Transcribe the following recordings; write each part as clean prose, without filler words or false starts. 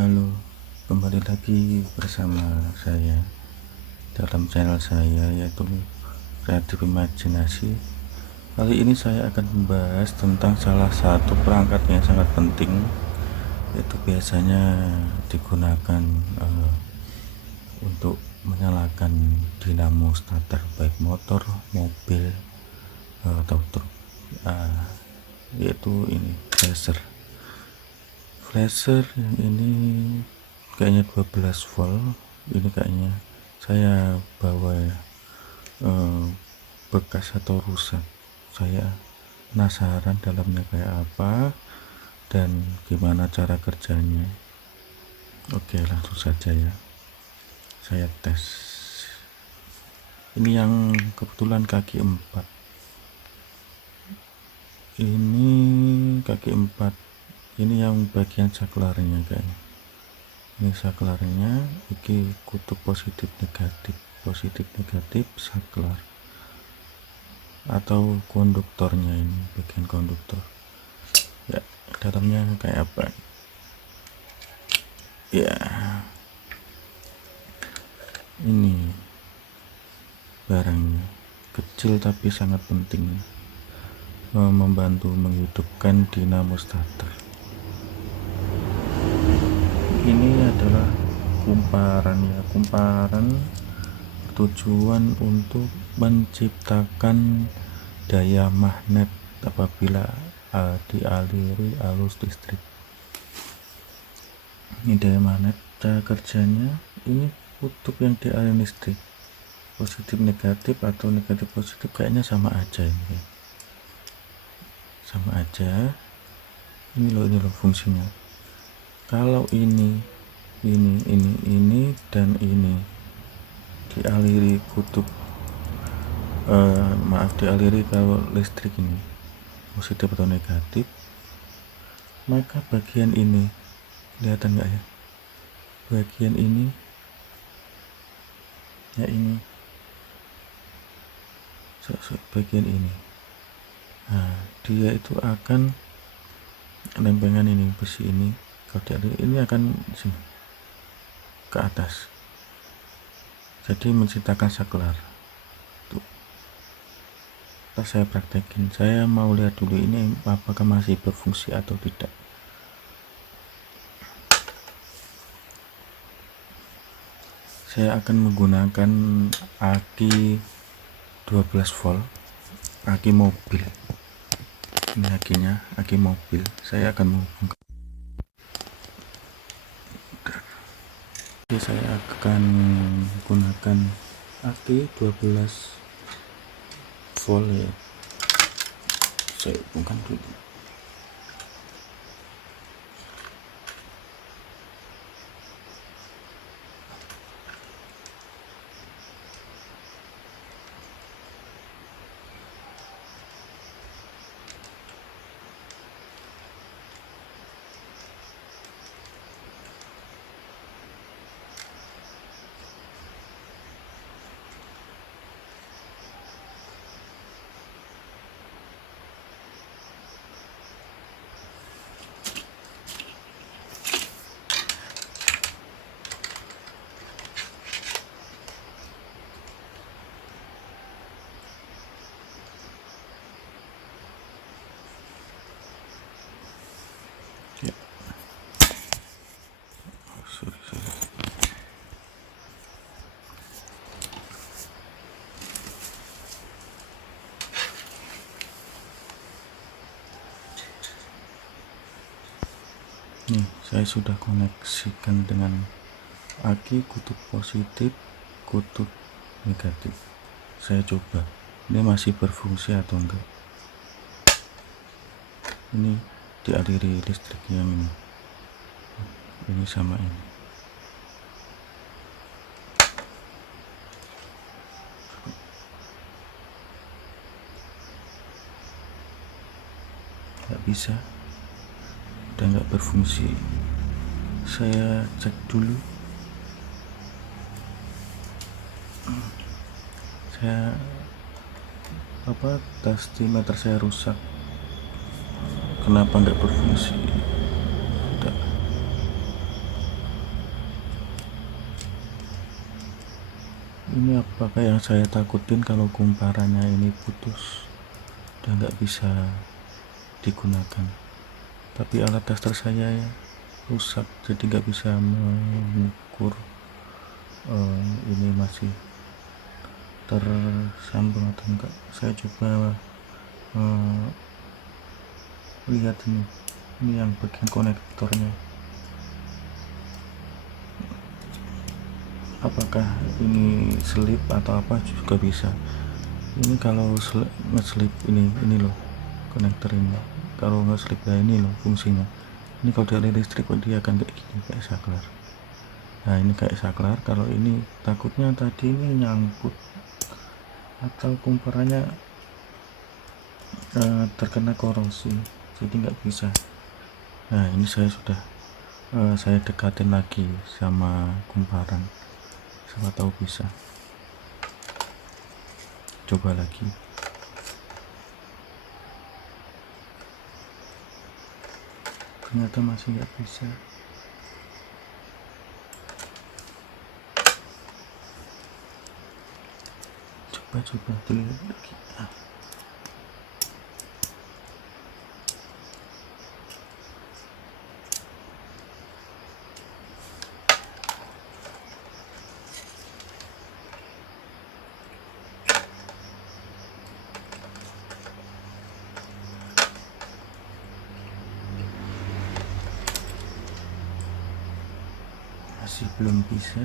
Halo, kembali lagi bersama saya dalam channel saya, yaitu Kreatif Imajinasi. Kali ini saya akan membahas tentang salah satu perangkat yang sangat penting, yaitu biasanya digunakan untuk menyalakan dinamo starter baik motor, mobil, atau truk, yaitu ini flasher yang ini kayaknya 12 volt. Ini kayaknya saya bawa bekas atau rusak. Saya penasaran dalamnya kayak apa dan gimana cara kerjanya. Oke, langsung saja ya, saya tes. Ini yang kebetulan kaki 4. Ini kaki 4, ini yang bagian saklarnya kayaknya. Ini saklarnya, ini kutub positif negatif saklar atau konduktornya. Ini bagian konduktor ya. Dalamnya kayak apa ya, ini barangnya kecil tapi sangat penting, membantu menghidupkan dinamo starter. Ini adalah kumparan bertujuan untuk menciptakan daya magnet apabila dialiri arus listrik. Ini daya magnet. Cara kerjanya, ini kutub yang dialiri listrik positif negatif atau negatif positif kayaknya sama aja. Ini sama aja. Ini loh fungsinya. Kalau ini dan ini dialiri kutub dialiri kalau listrik ini positif atau negatif, maka bagian ini kelihatan nggak ya, bagian ini ya, ini bagian ini, nah dia itu akan lempengan ini, besi ini kalau dialiri ini akan sini ke atas, jadi menciptakan saklar. Tuh, saya praktekin. Saya mau lihat dulu ini apakah masih berfungsi atau tidak. Saya akan menggunakan aki 12 volt, aki mobil. Ini akinya, aki mobil. Saya akan menghubungkan. Saya akan gunakan aki 12 volt ya. Saya hubungkan dulu. Ya. Sorry. Nih, saya sudah koneksikan dengan aki kutub positif, kutub negatif. Saya coba ini masih berfungsi atau enggak. Ini dialiri listrik yang ini sama ini. Nggak bisa, udah nggak berfungsi. Saya cek dulu. Saya testimeter saya rusak. Kenapa nggak berfungsi? Udah. Ini apakah yang saya takutin kalau kumparannya ini putus, udah nggak bisa digunakan. Tapi alat tester saya rusak, jadi nggak bisa mengukur ini masih tersambung atau enggak. Saya coba lihat ini yang bagian konektornya, apakah ini selip atau apa juga bisa. Ini kalau nge-slip ini loh konektor ini, kalau nge-slip ya ini loh fungsinya. Ini kalau dari listrik kok dia akan kayak gini, kayak saklar. Nah ini kayak saklar. Kalau ini takutnya tadi ini nyangkut atau kumparannya terkena korosi, jadi nggak bisa. Nah ini saya sudah saya dekatin lagi sama kumparan, siapa tahu bisa. Coba lagi. Ternyata masih nggak bisa. Coba dilihat lagi. Masih belum bisa.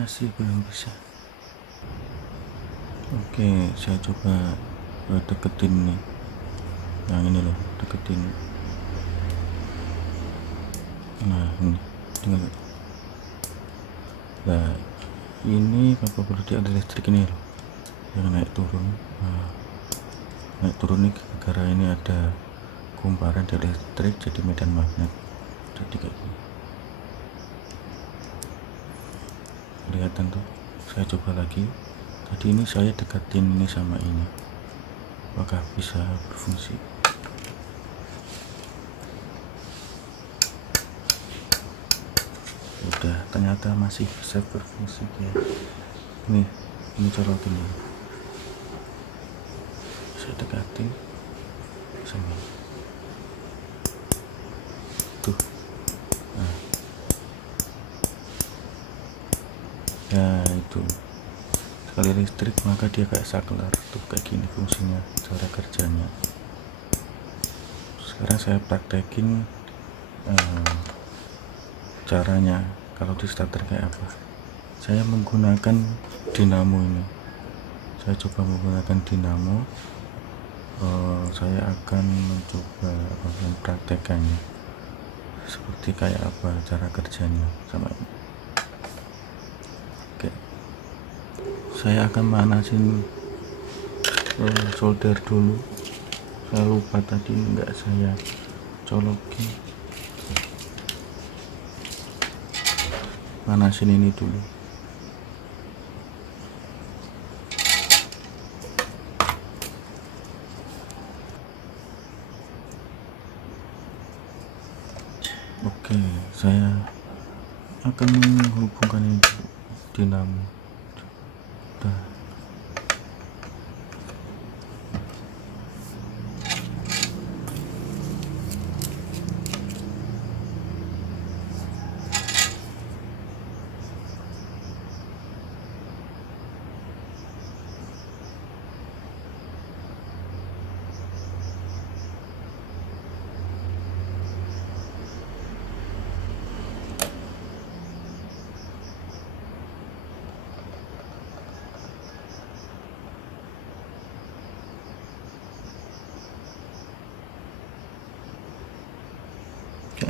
Masih belum bisa. Oke, saya coba deketin nih, yang ini loh, deketin. Nah ini dengar. Nah ini apa perlu ada listrik ini loh yang naik turun. Nah, naik turun nih gara-gara ini ada kumparan dari listrik, jadi medan magnet, jadi kayak gini. Kelihatan tuh. Saya coba lagi. Tadi ini saya dekatin ini sama ini, apakah bisa berfungsi. Udah, ternyata masih bisa berfungsi ya. Ini colokin ini. Saya dekatin sama tuh. Nah ya itu, sekali listrik maka dia kayak saklar tuh, kayak gini fungsinya, cara kerjanya. Sekarang saya praktekin caranya kalau di starter kayak apa. Saya menggunakan dinamo ini, saya coba menggunakan dinamo. Saya akan mencoba mempraktekannya seperti kayak apa cara kerjanya sama ini. Oke, saya akan manasin solder dulu. Saya lupa tadi enggak saya colokin. Panasin ini dulu. Oke, saya akan menghubungkan ini dulu, dinamo. Udah.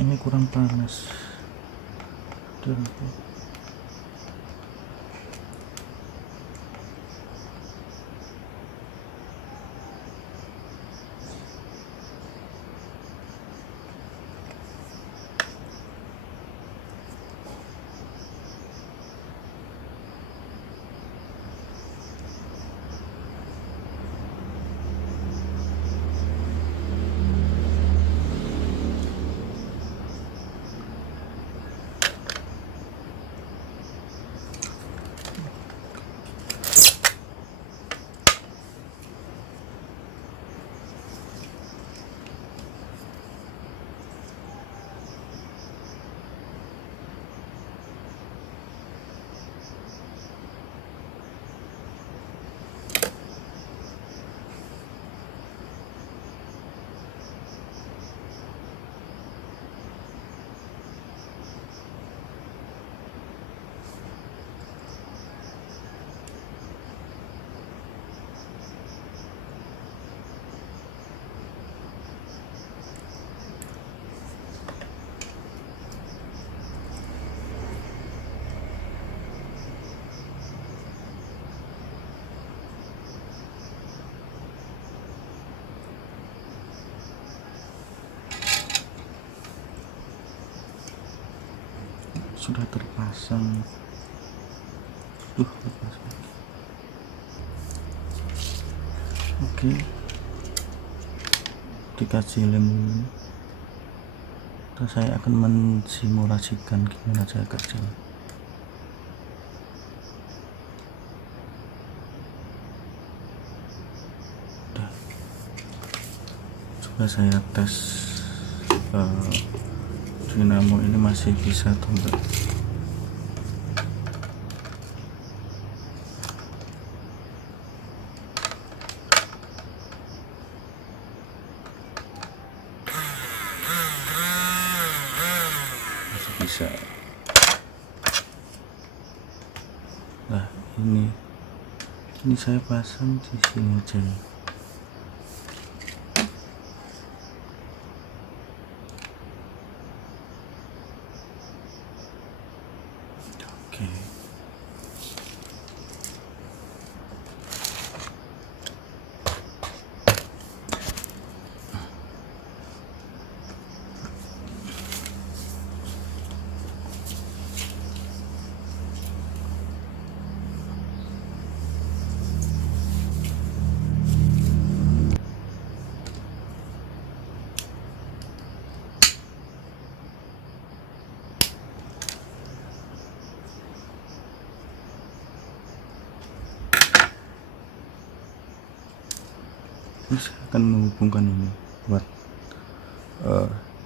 kayaknya kurang panas. Sudah terpasang. Terpasang. Oke, dikasih lem dulu. Terus saya akan mensimulasikan gimana cara kerja. Coba saya tes dinamo ini masih bisa atau enggak. Masih bisa. Nah, ini saya pasang di sini aja. Oke. Terus akan menghubungkan ini buat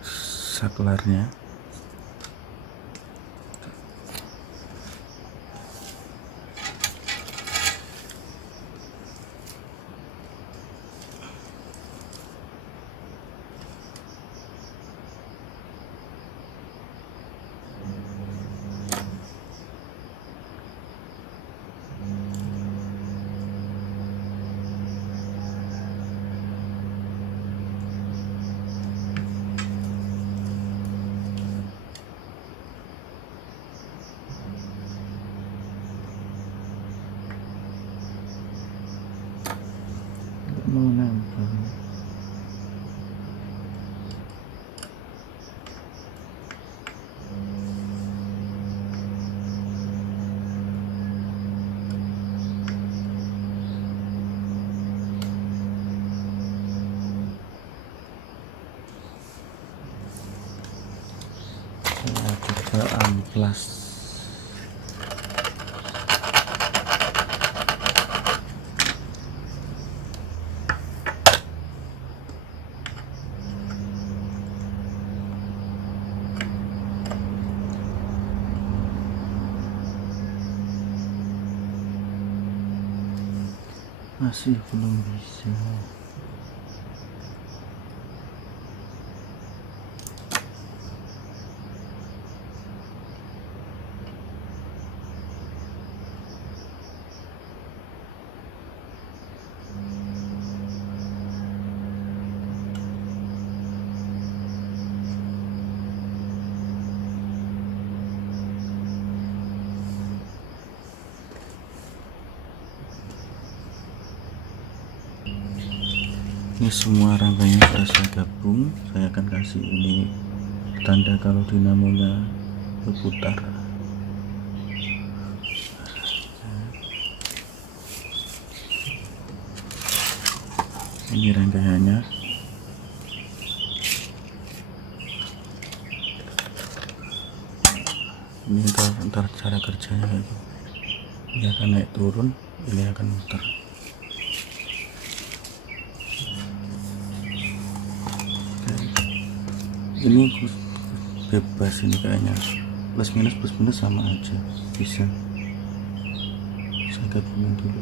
saklarnya. Menempel. Saya coba amplas. Masih belum bisa. Ini semua rangkanya sudah saya gabung. Saya akan kasih ini tanda kalau dinamonya berputar. Ini rangkaiannya. Ini ntar cara kerjanya gitu. Ini akan naik turun, ini akan muter. Ini bebas, ini kayaknya plus minus sama aja, bisa. Saya gabungin dulu.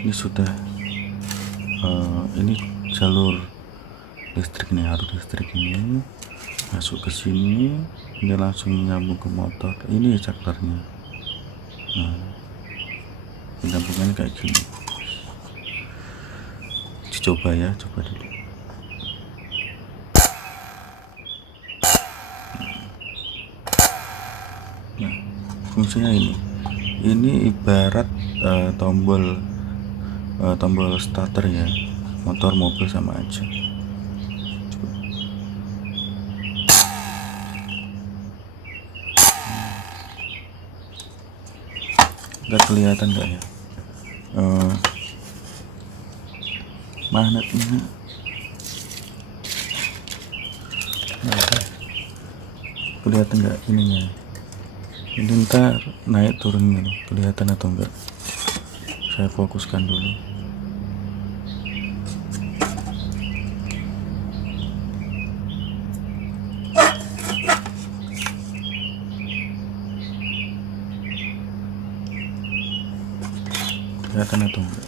Ini sudah ini jalur listrik nih, arus listrik ini masuk ke sini, ini langsung nyambung ke motor. Ini saklarnya. Nah, penyambungannya kayak gini. Coba ya, coba dulu. Nah, fungsinya ini ibarat tombol starter ya, motor mobil sama aja. Nggak kelihatan nggak ya magnetnya? Kelihatan nggak ininya? Ini ntar naik turun gitu, kelihatan atau enggak? Saya fokuskan dulu. Kelihatan atau enggak?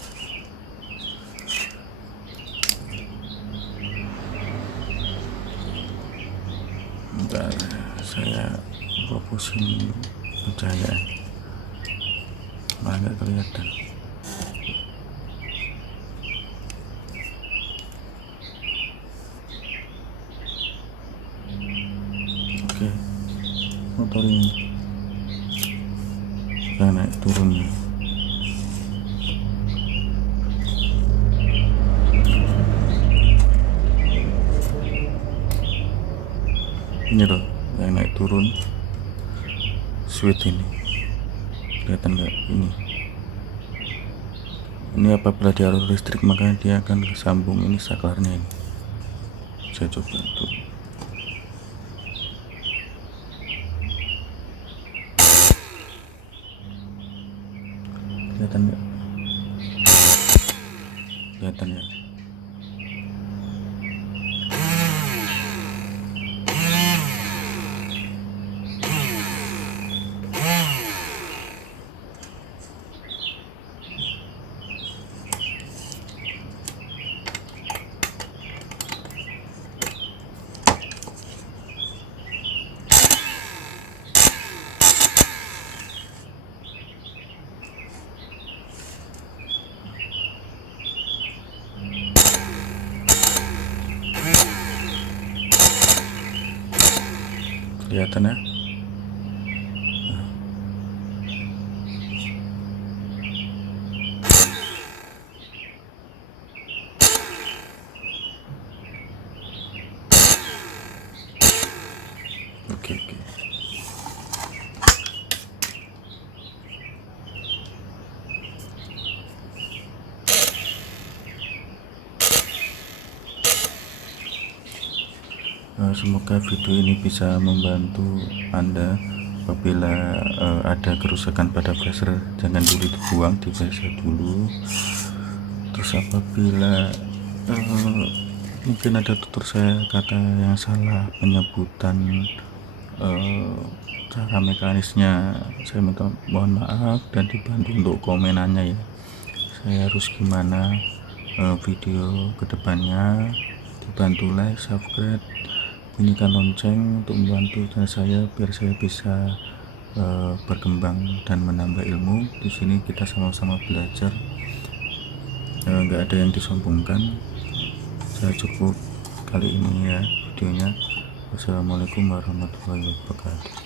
Bentar, saya fokusin pencahayaan. Malah nggak kelihatan. Oke, motor ini saya naik turunnya. Ini loh yang naik turun switch ini, kelihatan nggak? Ini apabila di arus listrik maka dia akan kesambung ini saklarnya ini. Saya coba tuh. Kelihatan nggak? Kelihatan ya? Kelihatan ya? Oke. Semoga video ini bisa membantu Anda. Apabila ada kerusakan pada flasher, jangan dulu dibuang, diperiksa dulu. Terus apabila mungkin ada tutur saya kata yang salah, penyebutan cara mekanisnya, saya minta mohon maaf dan dibantu untuk komenannya ya. Saya harus gimana video kedepannya, dibantu like, subscribe, bunyikan lonceng untuk membantu saya biar saya bisa berkembang dan menambah ilmu. Di sini kita sama-sama belajar, nggak ada yang disombongkan. Saya cukup kali ini ya videonya. Wassalamualaikum warahmatullahi wabarakatuh.